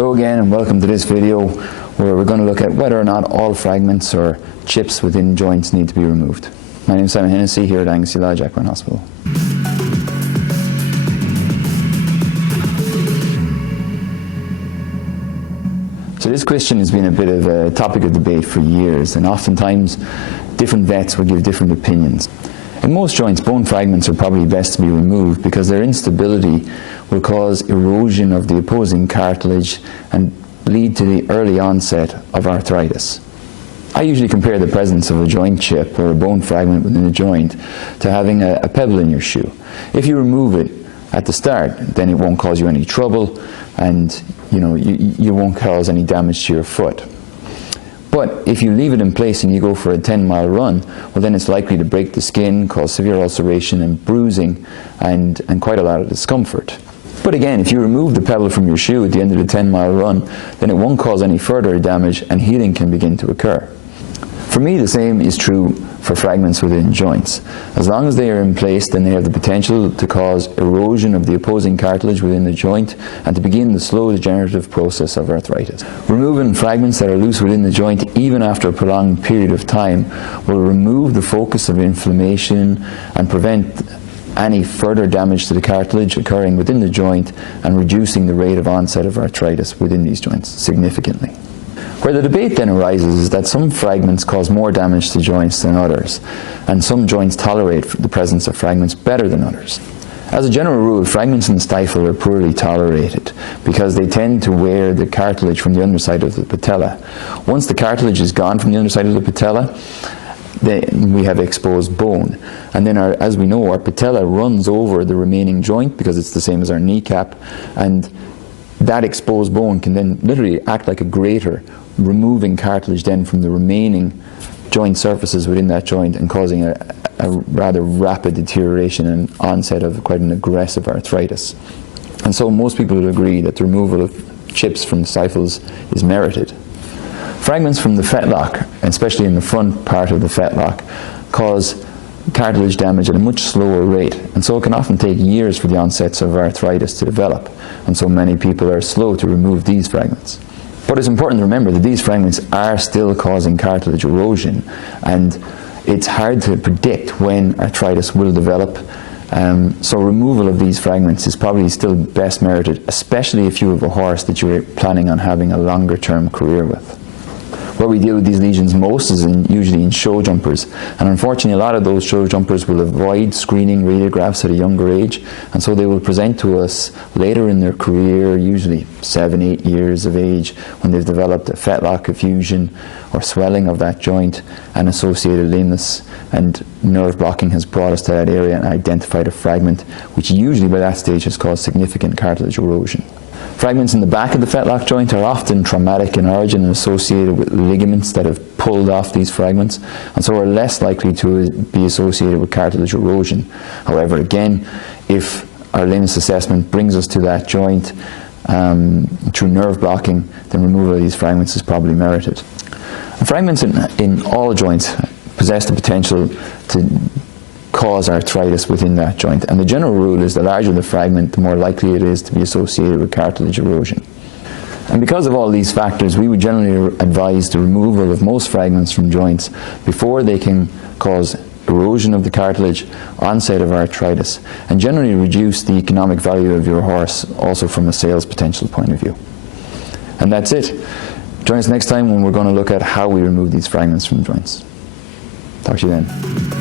Hello again and welcome to this video where we're going to look at whether or not all fragments or chips within joints need to be removed. My name is Hennessy here at Angus Lodge Aquarium Hospital. So this question has been a bit of a topic of debate for years, and oftentimes different vets will give different opinions. In most joints, bone fragments are probably best to be removed because their instability will cause erosion of the opposing cartilage and lead to the early onset of arthritis. I usually compare the presence of a joint chip or a bone fragment within a joint to having a pebble in your shoe. If you remove it at the start, then it won't cause you any trouble, and you won't cause any damage to your foot. But if you leave it in place and you go for a 10-mile run, well, then it's likely to break the skin, cause severe ulceration and bruising, and quite a lot of discomfort. But again, if you remove the pebble from your shoe at the end of the 10-mile run, then it won't cause any further damage and healing can begin to occur. For me, the same is true for fragments within joints. As long as they are in place, then they have the potential to cause erosion of the opposing cartilage within the joint and to begin the slow degenerative process of arthritis. Removing fragments that are loose within the joint, even after a prolonged period of time, will remove the focus of inflammation and prevent any further damage to the cartilage occurring within the joint and reducing the rate of onset of arthritis within these joints significantly. Where the debate then arises is that some fragments cause more damage to joints than others, and some joints tolerate the presence of fragments better than others. As a general rule, fragments in the stifle are poorly tolerated because they tend to wear the cartilage from the underside of the patella. Once the cartilage is gone from the underside of the patella, then we have exposed bone, and then as we know, our patella runs over the remaining joint because it's the same as our kneecap, and that exposed bone can then literally act like a grater, removing cartilage then from the remaining joint surfaces within that joint and causing a rather rapid deterioration and onset of quite an aggressive arthritis. And so most people would agree that the removal of chips from stifles is merited. Fragments from the fetlock, especially in the front part of the fetlock, cause cartilage damage at a much slower rate, and so it can often take years for the onsets of arthritis to develop, and so many people are slow to remove these fragments. But it's important to remember that these fragments are still causing cartilage erosion, and it's hard to predict when arthritis will develop, so removal of these fragments is probably still best merited, especially if you have a horse that you're planning on having a longer term career with. Where we deal with these lesions most is usually in show jumpers, and unfortunately a lot of those show jumpers will avoid screening radiographs at a younger age, and so they will present to us later in their career, usually 7-8 years of age, when they've developed a fetlock effusion or swelling of that joint and associated lameness, and nerve blocking has brought us to that area and identified a fragment which usually by that stage has caused significant cartilage erosion. Fragments in the back of the fetlock joint are often traumatic in origin and associated with ligaments that have pulled off these fragments, and so are less likely to be associated with cartilage erosion. However, again, if our lameness assessment brings us to that joint through nerve blocking, then removal of these fragments is probably merited. And fragments in all joints possess the potential to cause arthritis within that joint, and the general rule is the larger the fragment, the more likely it is to be associated with cartilage erosion. And because of all these factors, we would generally advise the removal of most fragments from joints before they can cause erosion of the cartilage, onset of arthritis, and generally reduce the economic value of your horse also from a sales potential point of view. And that's it. Join us next time when we're going to look at how we remove these fragments from joints. Talk to you then.